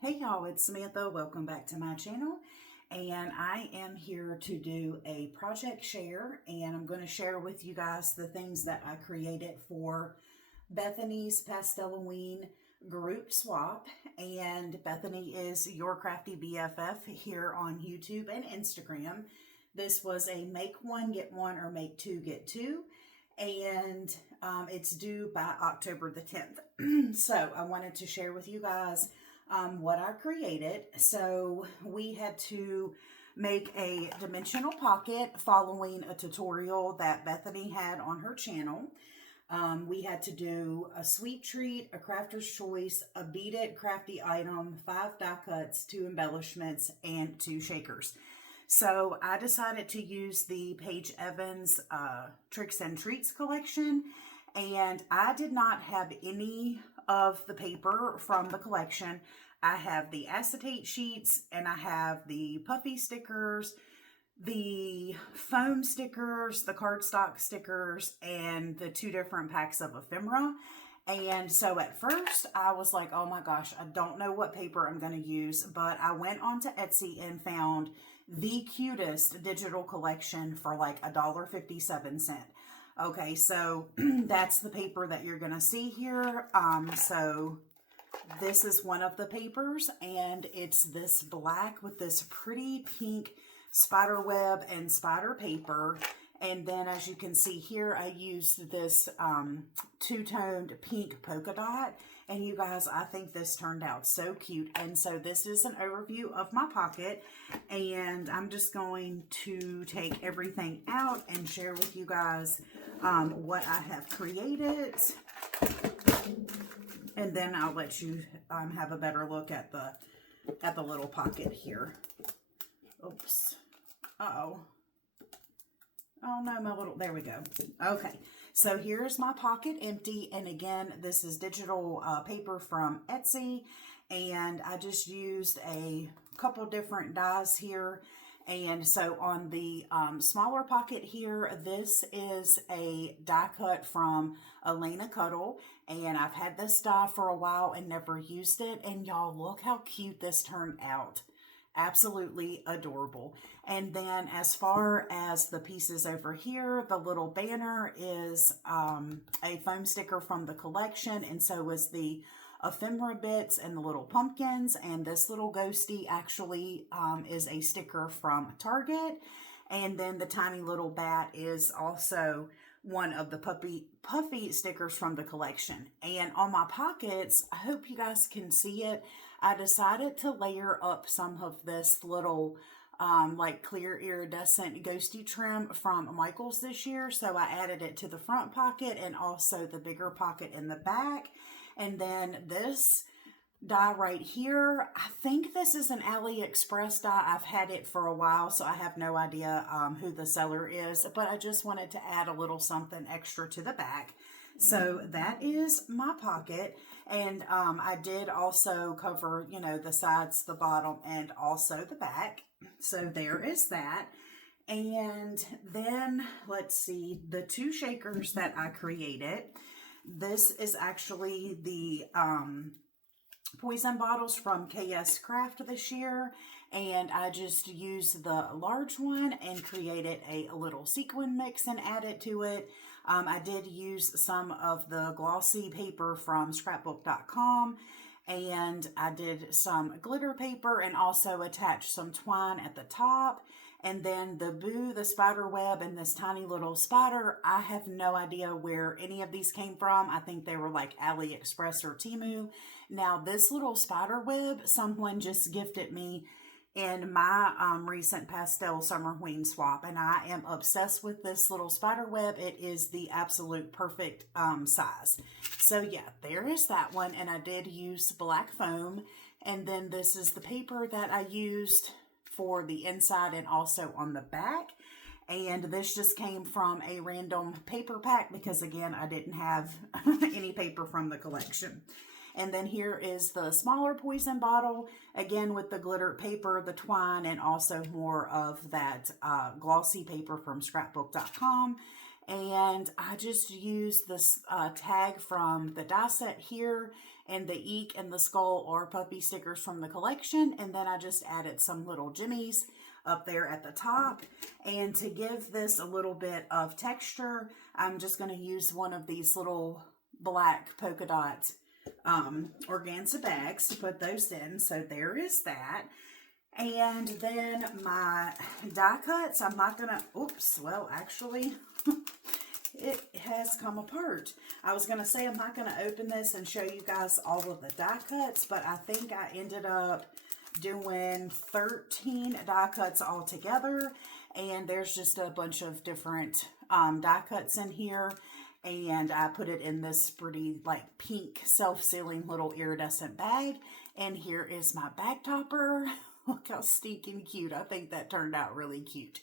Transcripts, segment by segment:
Hey y'all, it's Samantha. Welcome back to my channel. And I am here to do a project share, and I'm going to share with you guys the things that I created for Bethany's Pasteloween group swap. And Bethany is your crafty BFF here on YouTube and Instagram. This was a make one, get one, or make two, get two. And it's due by October the 10th. So I wanted to share with you guys what I created. So we had to make a dimensional pocket following a tutorial that Bethany had on her channel. We had to do a sweet treat, a crafter's choice, a beaded crafty item, 5 die cuts, 2 embellishments, and 2 shakers. So I decided to use the Paige Evans Tricks and Treats collection, and I did not have any of the paper from the collection. I have the acetate sheets, and I have the puffy stickers, the foam stickers, the cardstock stickers, and the 2 different packs of ephemera. And so at first I was like, oh my gosh, I don't know what paper I'm going to use, but I went onto Etsy and found the cutest digital collection for like $1.57. Okay, so that's the paper that you're going to see here. So this is one of the papers, and it's this black with this pretty pink spider web and spider paper. And then as you can see here, I used this two-toned pink polka dot. And you guys, I think this turned out so cute. And so this is an overview of my pocket. And I'm just going to take everything out and share with you guys what I have created. And then I'll let you have a better look at the little pocket here. Oops. Uh-oh. Oh no, my little, there we go. Okay, so here's my pocket empty. And again, this is digital paper from Etsy. And I just used a couple different dies here. And so on the smaller pocket here, this is a die cut from Elena Cuddle. And I've had this die for a while and never used it. And y'all, look how cute this turned out. Absolutely adorable. And then as far as the pieces over here, the little banner is a foam sticker from the collection, and so is the ephemera bits and the little pumpkins. And this little ghosty actually is a sticker from Target. And then the tiny little bat is also one of the puffy stickers from the collection. And on my pockets, I hope you guys can see it, I decided to layer up some of this little like clear iridescent ghosty trim from Michaels this year. So I added it to the front pocket and also the bigger pocket in the back. And then this die right here, I think this is an AliExpress die. I've had it for a while, so I have no idea who the seller is, but I just wanted to add a little something extra to the back. So that is my pocket. And I did also cover, you know, the sides, the bottom, and also the back. So there is that. And then let's see, the 2 shakers that I created. This is actually the poison bottles from KS Craft this year, and I just used the large one and created a little sequin mix and added to it. I did use some of the glossy paper from scrapbook.com, and I did some glitter paper and also attached some twine at the top. And then the Boo, the spider web, and this tiny little spider, I have no idea where any of these came from. I think they were like AliExpress or Temu. Now, this little spider web, someone just gifted me in my recent pastel Summerween swap, and I am obsessed with this little spider web. It is the absolute perfect size. So yeah, there is that one, and I did use black foam. And then this is the paper that I used for the inside and also on the back. And this just came from a random paper pack because, again, I didn't have any paper from the collection. And then here is the smaller poison bottle, again with the glitter paper, the twine, and also more of that glossy paper from scrapbook.com. And I just used this tag from the die set here, and the eek and the skull are puppy stickers from the collection. And then I just added some little jimmies up there at the top. And to give this a little bit of texture, I'm just going to use one of these little black polka dot organza bags to put those in. So there is that. And then my die cuts, I'm not going to, oops, well, actually, it has come apart. I was going to say I'm not going to open this and show you guys all of the die cuts, but I think I ended up doing 13 die cuts all together. And there's just a bunch of different die cuts in here. And I put it in this pretty like pink self-sealing little iridescent bag. And here is my bag topper. Look how stinking cute. I think that turned out really cute.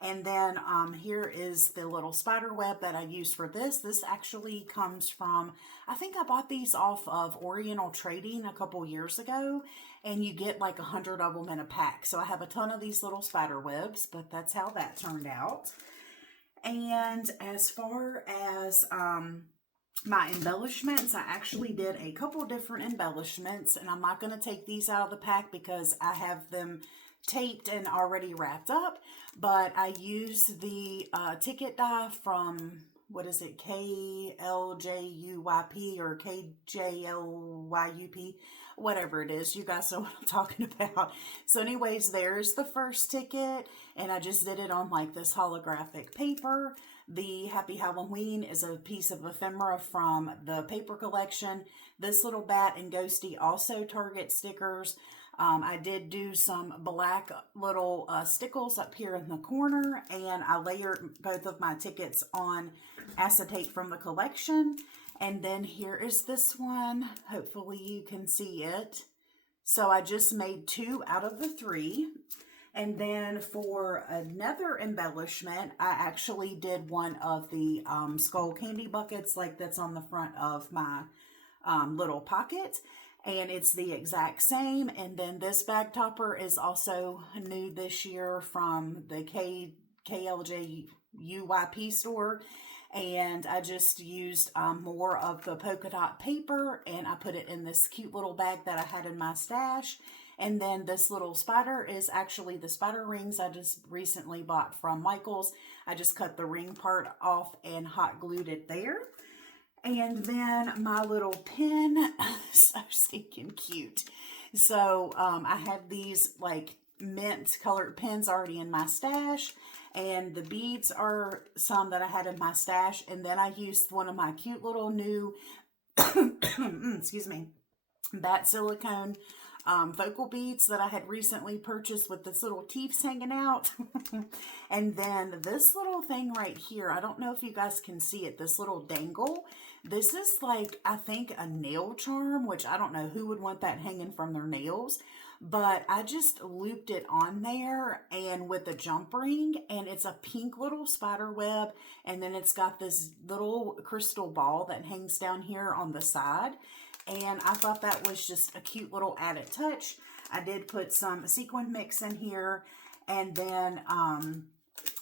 And then here is the little spider web that I used for this. This actually comes from, I think I bought these off of Oriental Trading a couple years ago. And you get like 100 of them in a pack. So I have a ton of these little spider webs, but that's how that turned out. And as far as my embellishments, I actually did a couple different embellishments, and I'm not going to take these out of the pack because I have them taped and already wrapped up, but I used the ticket die from, what is it, KLJUYP or KJLYUP, whatever it is. You guys know what I'm talking about. So anyways, there's the first ticket, and I just did it on like this holographic paper. The Happy Halloween is a piece of ephemera from the paper collection. This little bat and ghosty also Target stickers. I did do some black little stickles up here in the corner, and I layered both of my tickets on acetate from the collection. And then here is this one. Hopefully you can see it. So I just made 2 out of the 3. And then for another embellishment, I actually did one of the skull candy buckets like that's on the front of my little pocket. And it's the exact same. And then this bag topper is also new this year from the KLJUYP store. And I just used more of the polka dot paper, and I put it in this cute little bag that I had in my stash. And then this little spider is actually the spider rings I just recently bought from Michael's. I just cut the ring part off and hot glued it there. And then my little pin, so stinking cute. So I have these like mint colored pins already in my stash. And the beads are some that I had in my stash. And then I used one of my cute little new, excuse me, bat silicone focal beads that I had recently purchased with this little teeth hanging out. And then this little thing right here, I don't know if you guys can see it, this little dangle. This is like, I think, a nail charm, which I don't know who would want that hanging from their nails. But I just looped it on there and with a jump ring, and it's a pink little spider web, and then it's got this little crystal ball that hangs down here on the side. And I thought that was just a cute little added touch. I did put some sequin mix in here, and then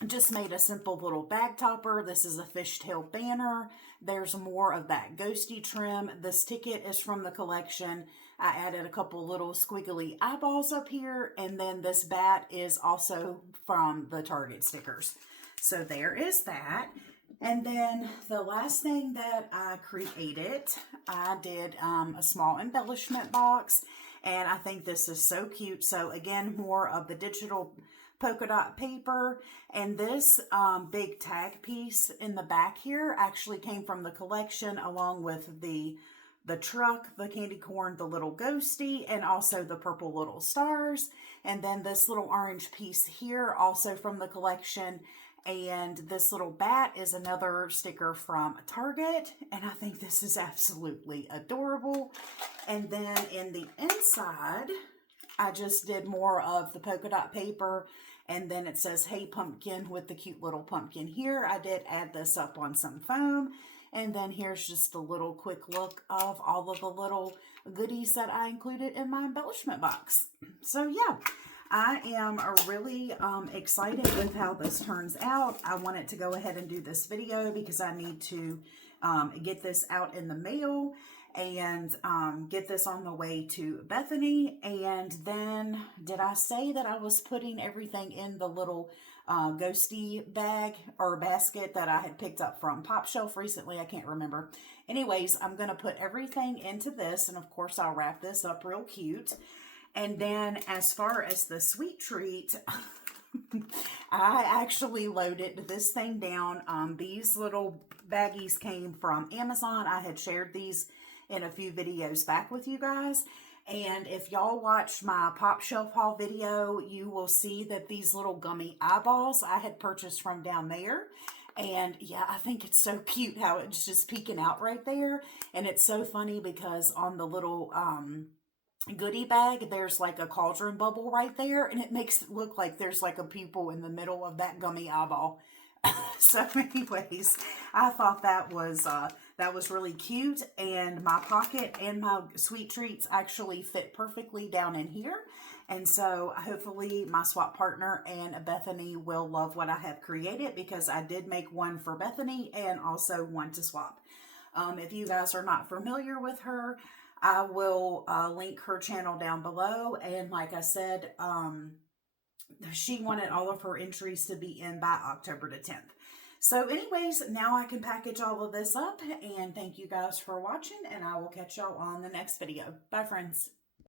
just made a simple little bag topper. This is a fishtail banner. There's more of that ghosty trim. This ticket is from the collection. I added a couple little squiggly eyeballs up here, and then this bat is also from the Target stickers. So there is that. And then the last thing that I created, I did a small embellishment box, and I think this is so cute. So again, more of the digital polka dot paper, and this big tag piece in the back here actually came from the collection, along with the truck, the candy corn, the little ghosty, and also the purple little stars. And then this little orange piece here, also from the collection. And this little bat is another sticker from Target. And I think this is absolutely adorable. And then in the inside, I just did more of the polka dot paper. And then it says, "Hey Pumpkin," with the cute little pumpkin here. I did add this up on some foam. And then here's just a little quick look of all of the little goodies that I included in my embellishment box. So yeah, I am really excited with how this turns out. I wanted to go ahead and do this video because I need to get this out in the mail and get this on the way to Bethany. And then, did I say that I was putting everything in the little ghosty bag or basket that I had picked up from Pop Shelf recently? I can't remember. Anyways, I'm going to put everything into this, and of course I'll wrap this up real cute. And then as far as the sweet treat, I actually loaded this thing down. These little baggies came from Amazon. I had shared these in a few videos back with you guys. And if y'all watched my Pop Shelf haul video, you will see that these little gummy eyeballs I had purchased from down there. And yeah, I think it's so cute how it's just peeking out right there. And it's so funny because on the little goodie bag, there's like a cauldron bubble right there. And it makes it look like there's like a pupil in the middle of that gummy eyeball. So anyways, I thought that was really cute, and my pocket and my sweet treats actually fit perfectly down in here. And so hopefully my swap partner and Bethany will love what I have created, because I did make one for Bethany and also one to swap. If you guys are not familiar with her, I will link her channel down below. And like I said, she wanted all of her entries to be in by October the 10th. So anyways, now I can package all of this up, and thank you guys for watching, and I will catch y'all on the next video. Bye, friends.